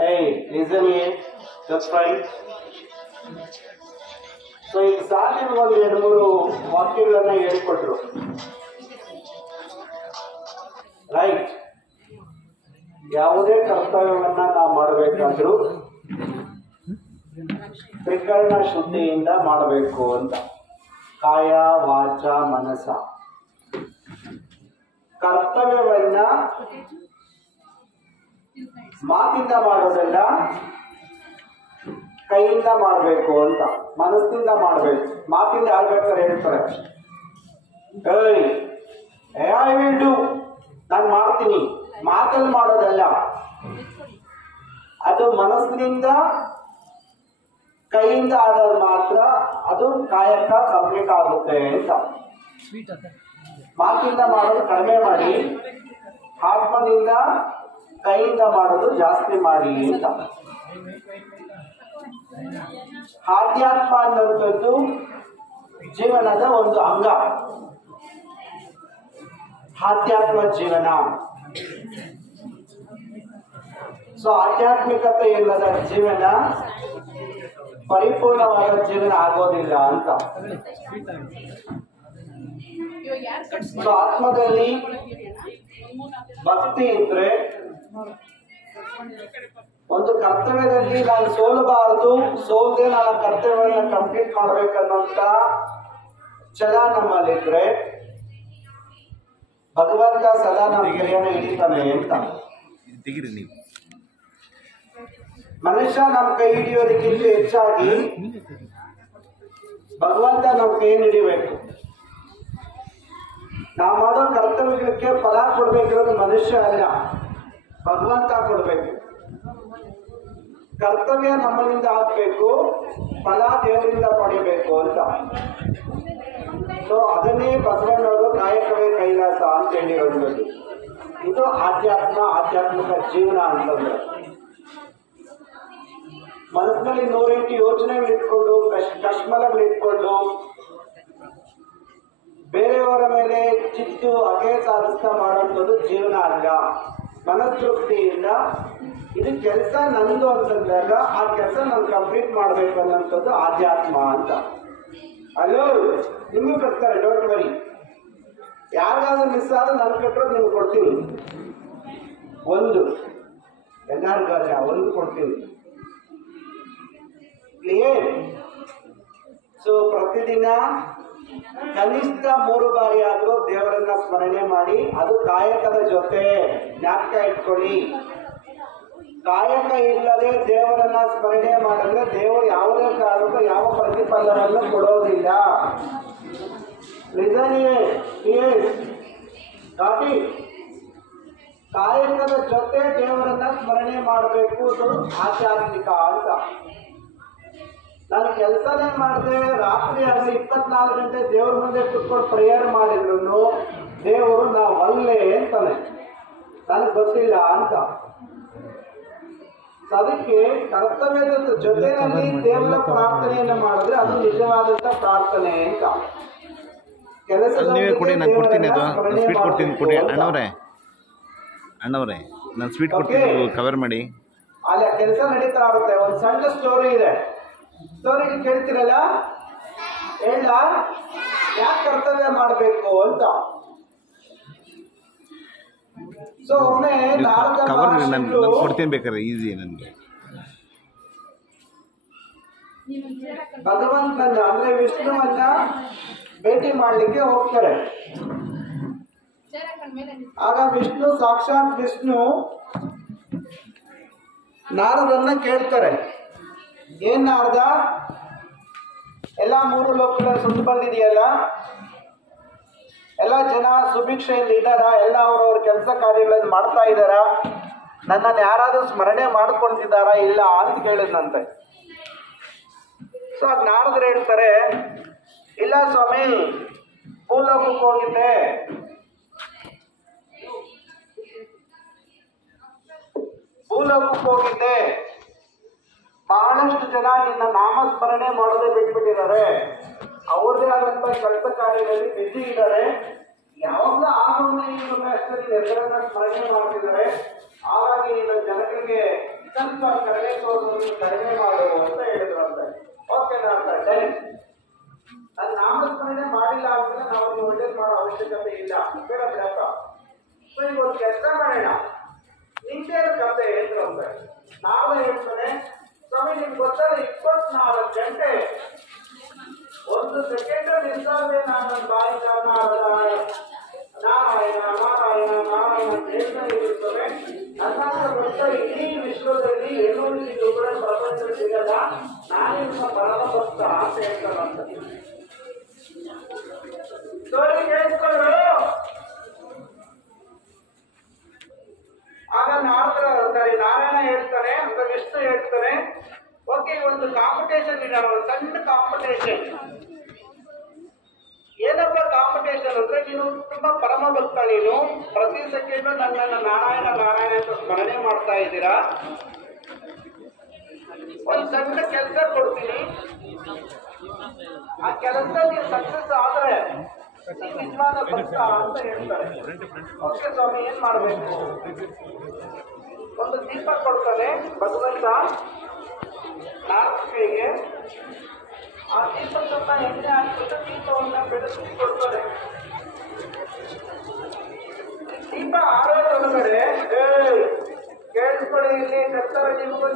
Hey, listen here. That's right. So ಈಗ ಸಾಲಿನ ಒಂದು 2-3 ವಾಕ್ಯಗಳನ್ನ ಹೇಳಿಕೊಟ್ರು. ರೈಟ್. ಯಾವುದೇ ಕರ್ತವ್ಯವನ್ನ ನಾವು ಮಾಡಬೇಕಾದ್ರೂ ತ್ರಿಕರಣ ಶುದ್ಧಿಯಿಂದ ಮಾಡಬೇಕು ಅಂತ. ಕಾಯ ವಾಚ ಮನಸ. ಕರ್ತವ್ಯವನ್ನ ಮಾತಿಂದ ಮಾಡೋದಲ್ಲ, ಕೈಯಿಂದ ಮಾಡಬೇಕು ಅಂತ, ಮನಸ್ಸಿಂದ ಮಾಡಬೇಕು. ಮಾತಿಂದ ಯಾರು ಬೇಕಾದ್ರೆ ಹೇಳ್ತಾರೆ, ಐ ವಿಲ್ ಡೂ, ನಾನು ಮಾಡ್ತೀನಿ. ಮಾತಲ್ಲಿ ಮಾಡೋದಲ್ಲ, ಅದು ಮನಸ್ಸಿನಿಂದ ಕೈಯಿಂದ ಆದಾಗ ಮಾತ್ರ ಅದು ಕಾಯಕ ಕಂಪ್ಲೀಟ್ ಆಗುತ್ತೆ ಅಂತ. ಮಾತಿಂದ ಮಾಡೋದು ಕಡಿಮೆ ಮಾಡಿ, ಆತ್ಮದಿಂದ ಕೈಯಿಂದ ಮಾಡೋದು ಜಾಸ್ತಿ ಮಾಡಿ ಅಂತ. ಆಧ್ಯಾತ್ಮ ಅನ್ನುವಂಥದ್ದು ಜೀವನದ ಒಂದು ಅಂಗ. ಆಧ್ಯಾತ್ಮ ಜೀವನ. ಸೊ ಆಧ್ಯಾತ್ಮಿಕತೆ ಇಲ್ಲದ ಜೀವನ ಪರಿಪೂರ್ಣವಾದ ಜೀವನ ಆಗೋದಿಲ್ಲ ಅಂತ. ಸೊ ಆತ್ಮದಲ್ಲಿ ಭಕ್ತಿ ಇದ್ರೆ, ಒಂದು ಕರ್ತವ್ಯದಲ್ಲಿ ನಾನು ಸೋಲಬಾರದು, ಸೋಲದೆ ನಾನು ಕರ್ತವ್ಯವನ್ನು ಕಂಪ್ಲೀಟ್ ಮಾಡ್ಬೇಕನ್ನುವಂತ ಛಲ ನಮ್ಮಲ್ಲಿದ್ರೆ ಭಗವಂತ ಸದಾ ನಮ್ಮ ಗೆರೆಯನ್ನು ಹಿಡಿತಾನೆ ಅಂತ. ಮನುಷ್ಯ ನಮ್ಮ ಕೈ ಹಿಡಿಯೋದಕ್ಕಿಂತ ಹೆಚ್ಚಾಗಿ ಭಗವಂತ ನಮ್ಮ ಕೈಯನ್ನು ಹಿಡಿಬೇಕು. ನಾವು ಮಾಡೋ ಕರ್ತವ್ಯಕ್ಕೆ ಫಲ ಕೊಡ್ಬೇಕಿರೋದು ಮನುಷ್ಯ ಅಲ್ಲ, ಭಗವಂತ ಕೊಡ್ಬೇಕು. ಕರ್ತವ್ಯ ನಮ್ಮಲ್ಲಿಂದ ಆಗ್ಬೇಕು, ಫಲ ದೇವರಿಂದ ಪಡಿಬೇಕು ಅಂತ. ಸೊ ಅದನ್ನೇ ಬಸವಣ್ಣವರು ಕಾಯಕವೇ ಕೈಲಾಸ ಅಂತ ಹೇಳಿರೋದು. ಇದು ಆಧ್ಯಾತ್ಮಿಕ ಜೀವನ ಅಂತಂದ್ರೆ. ಮನಸ್ಸಿನಲ್ಲಿ 108 ಯೋಚನೆಗಳಿಟ್ಕೊಂಡು, ಕಶ್ಮಲಗಳಿಟ್ಕೊಂಡು ಬೇರೆಯವರ ಮೇಲೆ ಚಿತ್ತು ಅಗೆ ಸಾಧಿಸ್ತಾ ಮಾಡುವಂಥದ್ದು ಜೀವನ ಅಲ್ಲ. ಮನಸ್ತೃಪ್ತಿಯಿಂದ ಇದು ಕೆಲಸ ನಂದು ಅಂತಂದಾಗ ಆ ಕೆಲಸ ನಾನು ಕಂಪ್ಲೀಟ್ ಮಾಡಬೇಕು ಅನ್ನೋಂಥದ್ದು ಆಧ್ಯಾತ್ಮ ಅಂತ. ಅಲ್ಲೋ ನಿಮಗೂ ಕಟ್ತಾರೆ, ಡೋಂಟ್ ವರಿ. ಯಾರಿಗಾದ್ರೂ ಮಿಸ್ ಆದ್ರೂ ನಾನು ಕಟ್ಟೋದು ನಿಮ್ಗೆ ಕೊಡ್ತೀನಿ. ಒಂದು ಎಲ್ಲರಿಗಾದ್ರೆ ಒಂದು ಕೊಡ್ತೀನಿ. ಕ್ಲಿಯರ್? ಸೊ ಪ್ರತಿದಿನ ಕನಿಷ್ಠ 3 ಬಾರಿ ಆದರೂ ದೇವರನ್ನ ಸ್ಮರಣೆ ಮಾಡಿ. ಅದು ಕಾಯಕದ ಜೊತೆ ಜ್ಞಾಪಕ ಇಟ್ಕೊಳ್ಳಿ. ಕಾಯಕ ಇಲ್ಲದೆ ದೇವರನ್ನ ಸ್ಮರಣೆ ಮಾಡಿದ್ರೆ ದೇವರು ಯಾವುದೇ ಕಾರಣಕ್ಕೂ ಯಾವ ಪ್ರತಿಫಲವನ್ನು ಕೊಡೋದಿಲ್ಲ. ಕಾಯಕದ ಜೊತೆ ದೇವರನ್ನ ಸ್ಮರಣೆ ಮಾಡಬೇಕು. ಆಧ್ಯಾತ್ಮಿಕ ಅಂತ. ನಾನು ಕೆಲಸನೇ ಮಾಡಿದೆ, ರಾತ್ರಿ ಆಗಲಿ 24 ಗಂಟೆ ದೇವ್ರ ಮುಂದೆ ಕುತ್ಕೊಂಡು ಪ್ರೇಯರ್ ಮಾಡಿದ್ರು ದೇವರು ನಾವು ಅಲ್ಲೇ ಅಂತಾನೆ, ನನಗೆ ಗೊತ್ತಿಲ್ಲ ಅಂತ. ಅದಕ್ಕೆ ಕರ್ತವ್ಯದ ಜೊತೆಯಲ್ಲಿ ದೇವರ ಪ್ರಾರ್ಥನೆಯನ್ನು ಮಾಡಿದ್ರೆ ಅದು ನಿಜವಾದಂತ ಪ್ರಾರ್ಥನೆ ಅಂತ. ನೀವೇ ಕೊಡಿ, ನಾನು ಕೊಡ್ತೀನಿ. ಅದು ಸ್ವೀಟ್ ಕೊಡ್ತೀನಿ, ಕೊಡಿ ಅಣ್ಣವ್ರೆ. ನಾನು ಸ್ವೀಟ್ ಕೊಡ್ತೀನಿ, ಕವರ್ ಮಾಡಿ. ಅಲ್ಲ ಕೆಲಸ ನಡೀತಾ ಇರುತ್ತೆ. ಒಂದು ಸಣ್ಣ ಸ್ಟೋರಿ ಇದೆ, ಸ್ಟೋರಿಗೆ ಕೇಳ್ತಿರಲ್ಲ, ಹೇಳ ಯಾಕೆ ಕರ್ತವ್ಯ ಮಾಡಬೇಕು ಅಂತ. ಸೊ ಒಮ್ಮೆ ಕವರ್ ನಾನು ಕೊಡ್ತೀನಿ ಬೇಕಾದ್ರೆ, ಈಸಿ ನನಗೆ. ಭಗವಂತನ ಅಂದ್ರೆ ವಿಷ್ಣುವನ್ನ ಭೇಟಿ ಮಾಡ್ಲಿಕ್ಕೆ ಹೋಗ್ತಾರೆ. ಆಗ ವಿಷ್ಣು, ಸಾಕ್ಷಾತ್ ವಿಷ್ಣು ನಾರದನ್ನ ಕೇಳ್ತಾರೆ, ಏನ್ ನಾರದ, ಎಲ್ಲ 3 ಲೋಕಗಳಲ್ಲಿ ಸುಟ್ಟು ಬಂದಿದೆಯಲ್ಲ, ಎಲ್ಲ ಜನ ಸುಭಿಕ್ಷೆಯಿಂದ ಇದ್ದಾರ, ಎಲ್ಲ ಅವರವ್ರ ಕೆಲಸ ಕಾರ್ಯಗಳನ್ನು ಮಾಡ್ತಾ ಇದ್ದಾರ, ನನ್ನನ್ನು ಯಾರಾದ್ರೂ ಸ್ಮರಣೆ ಮಾಡ್ಕೊಳ್ತಿದ್ದಾರಾ ಇಲ್ಲ ಅಂತ ಕೇಳಿದ್ನಂತೆ. ಸೊ ಅದು ನಾರದ್ರು ಹೇಳ್ತಾರೆ, ಇಲ್ಲ ಸ್ವಾಮಿ, ಭೂಲೋಕಕ್ಕೆ ಹೋಗಿದ್ದೆ, ಬಹಳಷ್ಟು ಜನ ನಿನ್ನ ನಾಮಸ್ಮರಣೆ ಮಾಡೋದೇ ಬಿಟ್ಬಿಟ್ಟಿದ್ದಾರೆ, ಅವ್ರದೇ ಆದಂತ ಕೆಲಸ ಕಾರ್ಯದಲ್ಲಿ ಬಿಸಿ ಇದ್ದಾರೆ, ಯಾವಾಗಲೂ ಆಗೋಣ ಅಷ್ಟೇ ಹೆಸರನ್ನ ಸ್ಮರಣೆ ಮಾಡ್ತಿದ್ದಾರೆ. ಹಾಗಾಗಿ ನೀನು ಜನಗಳಿಗೆ ಹಿತ ಸ್ವಲ್ಪ ಕಡಿಮೆ ತೋರಿಸೋದು ಕಡಿಮೆ ಮಾಡು ಅಂತ ಹೇಳಿದ್ರು ಅಂತ. ಓಕೆನಾ ಅಂತ ಡನ್. ನಾನು ನಾಮಸ್ಮರಣೆ ಮಾಡಿಲ್ಲ ಅಂದ್ರೆ ನಾವು ಒಳ್ಳೇದು ಮಾಡೋ ಅವಶ್ಯಕತೆ ಇಲ್ಲ, ಬೇಡ ಬಿಡಪ್ಪ. ಸೊ ಈಗ ಒಂದು ಕೆಲಸ ಮಾಡೋಣ, ನಿಂತೇನ ಕತೆ ಹೇಳಿದ್ರು ಅಂತ. ನಾವು ಹೇಳ್ತಾನೆ ಸ್ವಾಮಿ ನಿಮ್ಗೆ ಗೊತ್ತಾಗ 24 ಗಂಟೆ 1 ಸೆಕೆಂಡ್ ನಿಲ್ಸಾದ್ರೆ ನಾನು ಬಾಯಿ ನಾರಾಯಣ ನಾರಾಯಣ ನಾರಾಯಣ ಅಂತ ಹೇಳ್ತಾನೆ ಇರ್ತವೆ. ನನ್ನ ಗೊತ್ತ ಇಡೀ ವಿಶ್ವದಲ್ಲಿ ಎಲ್ಲೂ ಕೂಡ ಪ್ರಪಂಚ ಸಿಗಲ್ಲ, ನಾನಿನ್ನ ಪರಮ ಭಕ್ತ ಅಂತ ಹೇಳ್ತಾರಂತ. ಕೇಳಿಸ್ಕೊಂಡ್ರು. ಆಗ ನಾರಾಯಣ ಹೇಳ್ತಾನೆ ಅಂತ ವಿಷ್ಣು ಹೇಳ್ತಾನೆ, ಓಕೆ ಒಂದು ಕಾಂಪಿಟೇಷನ್ ಇಡೋಣ, ಒಂದು ಸಣ್ಣ ಕಾಂಪಿಟೇಷನ್. ಏನಪ್ಪ ಕಾಂಪಿಟೇಷನ್ ಅಂದ್ರೆ, ನೀನು ತುಂಬಾ ಪರಮ ಭಕ್ತ, ನೀನು ಪ್ರತಿ ಸೆಕೆಂಡ್ ನನ್ನನ್ನು ನಾರಾಯಣ ನಾರಾಯಣ ಅಂತ ಸ್ಮರಣೆ ಮಾಡ್ತಾ ಇದ್ದೀರಾ. ಒಂದು ಸಣ್ಣ ಕೆಲಸ ಕೊಡ್ತೀನಿ, ಆ ಕೆಲಸ ನೀವು ಸಕ್ಸಸ್ ಆದ್ರೆ ನಿಜವಾದ ಭಕ್ತ ಅಂತ ಹೇಳ್ತಾರೆ. ಓಕೆ ಸ್ವಾಮಿ ಏನ್ ಮಾಡ್ಬೇಕು? ಒಂದು ದೀಪ ಕೊಡ್ತಾನೆ ಭಗವಂತ ನಾರಸಿಗೆ. ಆ ದೀಪಕ್ಕನ್ನ ಎಣ್ಣೆ ಹಾಕ್ಬಿಟ್ಟು ದೀಪವನ್ನ ಬೆಳೆಸಿ ಕೊಡ್ತಾರೆ. ದೀಪ ಆರೋದ್ರೊಳಗಡೆ ಕೇಳಿಸ್ಕೊಳ್ಳಿ, ಇಲ್ಲಿ ಕರ್ತರ ನಿಮ್ಗೂ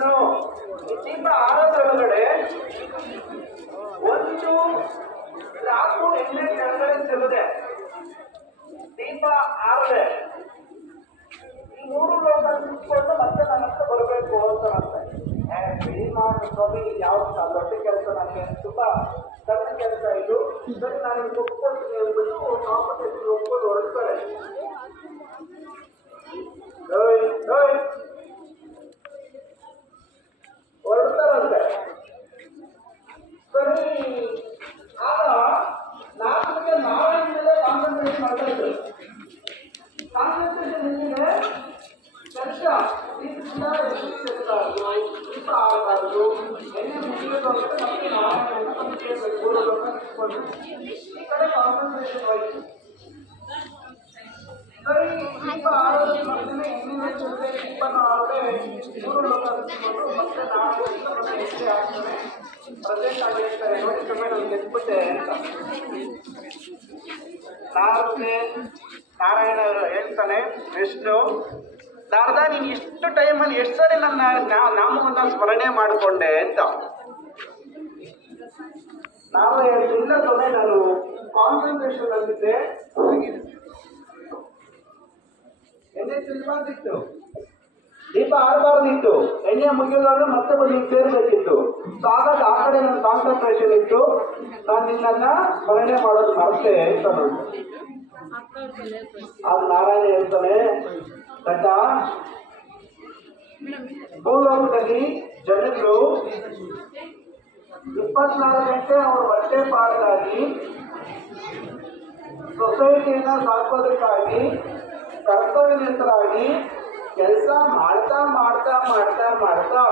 ದೀಪ ಆರೋದ್ರೊಳಗಡೆ ಒಂದು ಡ್ರಾಪು ಎಣ್ಣೆ ಕೆಳಗಡೆ ಸಿಗದೆ ದೀಪ ಆರದೆ ಈ 3 ಲೋಕ ನಿಂತ್ಕೊಂಡು ಮತ್ತೆ ನನ್ನ ಹತ್ರ ಬರಬೇಕು ಅಂತಾರಂತೆ. ಸ್ವಾಮಿ ಯಾವ ದೊಡ್ಡ ಕೆಲಸ, ನನಗೆ ತುಂಬಾ ಸಣ್ಣ ಕೆಲಸ ಇದು, ಸರಿ ನಾನು ಒಪ್ಕೊಳ್ತೀನಿ ಅಂದ್ಬಿಟ್ಟು ಕಾಂಪಿಟೇಷನ್ ಒಪ್ಕೊಂಡು ಹೊರಡ್ತಾರೆ. ಹೊರಡ್ತಾರಂತೆ. ಸರಿ ಆಗ ನಾಲ್ಕು ನಾರಾಯಣ ಮೇಲೆ ಕಾನ್ಸಂಟ್ರೇಟ್ ಮಾಡ್ತಾ ಇದ್ರು. ಕಾನ್ಸಂಟ್ರೇಷನ್ ಏನಿದೆ ಕೆಲಸ ದೀಪದಿಂದ ದೀಪ ಆಗಬಾರ್ದು, ಎಣ್ಣೆ ಮುಗಿಬೇಕು ಅಂದ್ರೆ ಮತ್ತೆ ನಾರಾಯಣ ಕೇಳಬೇಕು, ಈ ಕಡೆ ಕಾನ್ಸಂಟ್ರೇಷನ್ ಹೋಯ್ತು. ಸರಿ ದೀಪ ಆರೋಗ್ಯ ಮಾಡ್ತೇನೆ, ಎಣ್ಣೆ ಜೊತೆ ದೀಪನ ಆದ್ರೆ 3 ಲೋಕ ಹಚ್ಚಿಕೊಂಡು ಮತ್ತೆ ನಾರಾಯಣ ಎಷ್ಟೇ ಆಗ್ತದೆ ಪ್ರೆಸೆಂಟ್ ಆಗಿ ಹೇಳ್ತಾರೆ. ನೋಡಿ ಕಮ್ಮಿ ನಾನು ಗೆದ್ಬಿಟ್ಟೆ ಅಂತ ನಾರಾಯಣ ಹೇಳ್ತಾನೆ ವಿಷ್ಣು, ನಾರದ ನೀನು ಇಷ್ಟು ಟೈಮಲ್ಲಿ ಎಷ್ಟು ಸರಿ ನನ್ನ ನಾಮವನ್ನ ಸ್ಮರಣೆ ಮಾಡಿಕೊಂಡೆ ಅಂತ. ನಾವು ಇಲ್ಲ ತೊನೆ ನಾನು ಕಾನ್ಸಂಟ್ರೇಷನ್ ಆಗಿದ್ದೆ, ಎಣ್ಣೆ ತಿನ್ಬಾರ್ದಿತ್ತು, ದೀಪ ಆರಬಾರ್ದಿತ್ತು, ಎಣ್ಣೆ ಮುಗಿಯೋದಾದ್ರೆ ಮತ್ತೆ ಬಂದು ಸೇರ್ಬೇಕಿತ್ತು. ಸೊ ಆಗಾಗ ಆ ಕಡೆ ನನ್ನ ಕಾನ್ಸಂಟ್ರೇಷನ್ ಇತ್ತು, ನಾನು ನಿನ್ನನ್ನ ಸ್ಮರಣೆ ಮಾಡೋದು ಮರೆತೆ ಅಂತ ನೋಡಿ. ಆಗ ನಾರಾಯಣ ಹೇಳ್ತಾನೆ, ದಡ್ಡ ಭೂಲೋಕದಲ್ಲಿ ಜನರು 24 ಗಂಟೆ ಅವ್ರ ಬಟ್ಟೆ ಪಾಡ್ಗಾಗಿ, ಸೊಸೈಟಿಯನ್ನ ಸಾಕೋದಕ್ಕಾಗಿ ಕರ್ತವ್ಯನಿರತರಾಗಿ ಕೆಲಸ ಮಾಡ್ತಾ ಮಾಡ್ತಾ ಮಾಡ್ತಾ ಮಾಡ್ತಾ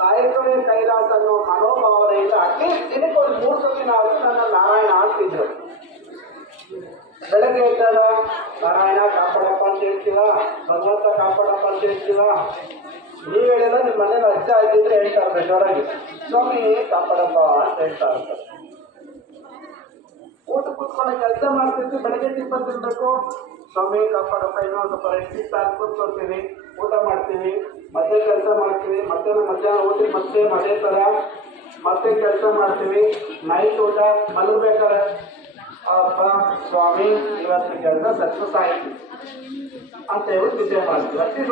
ಕಾಯಕವೇ ಕೈಲಾಸ ಅನ್ನೋ ಮನೋಭಾವನೆಯಿಂದ ಅಟ್ಲೀಸ್ಟ್ ದಿನಕ್ಕೆ ಒಂದು 3 ಸತಿನಾದರೂ ನನ್ನ ನಾರಾಯಣ ಅಂತಿದ್ರು. ಬೆಳಗ್ಗೆ ಇದ್ದಾಗ ನಾರಾಯಣ ಕಾಪಾಡಪ್ಪ ಅಂತ ಹೇಳ್ತೀವ, ಭಗವಂತ ಕಾಪಾಡಪ್ಪ ಅಂತ ಹೇಳ್ತೀವ. ನೀವು ಹೇಳಿದ್ರೆ ನಿಮ್ಮ ಮನೇಲಿ ಅಜ್ಜ ಆಗಿದ್ರೆ ಹೇಳ್ತಾರೆ ಬೆಳಗ್ಗೆ, ಸ್ವಾಮಿ ಕಾಪಾಡಪ್ಪ ಅಂತ ಹೇಳ್ತಾ ಇರ್ತಾರೆ. ಊಟ ಕೂತ್ಕೊಂಡು ಕೆಲಸ ಮಾಡ್ತಿರ್ತೀವಿ, ಬೆಳಗ್ಗೆ ಟಿಫನ್ ತಿನ್ಬೇಕು, ಸ್ವಾಮಿ ಕಾಪಾಡಪ್ಪ, ಇನ್ನೊಂದು ಸ್ವಲ್ಪ ರೆಸ್ಟ್ ಕೂತ್ಕೊಳ್ತೀವಿ, ಊಟ ಮಾಡ್ತೀವಿ, ಮತ್ತೆ ಕೆಲಸ ಮಾಡ್ತೀವಿ, ಮತ್ತೆ ಮಧ್ಯಾಹ್ನ ಊಟ ಮತ್ತೆ ಅದೇ ಥರ ಮತ್ತೆ ಕೆಲಸ ಮಾಡ್ತೀವಿ, ನೈಟ್ ಊಟ ಮಲಗಬೇಕಾದ್ರೆ ಅಪ್ಪ ಸ್ವಾಮಿ ಇವತ್ತಿನ ಕೆಲಸ ಸಕ್ಸಸ್ ಆಯಿತು ಅಂತ ಹೇಳಿ ನಿದ್ದೆ ಮಾಡ್ತೀವಿ.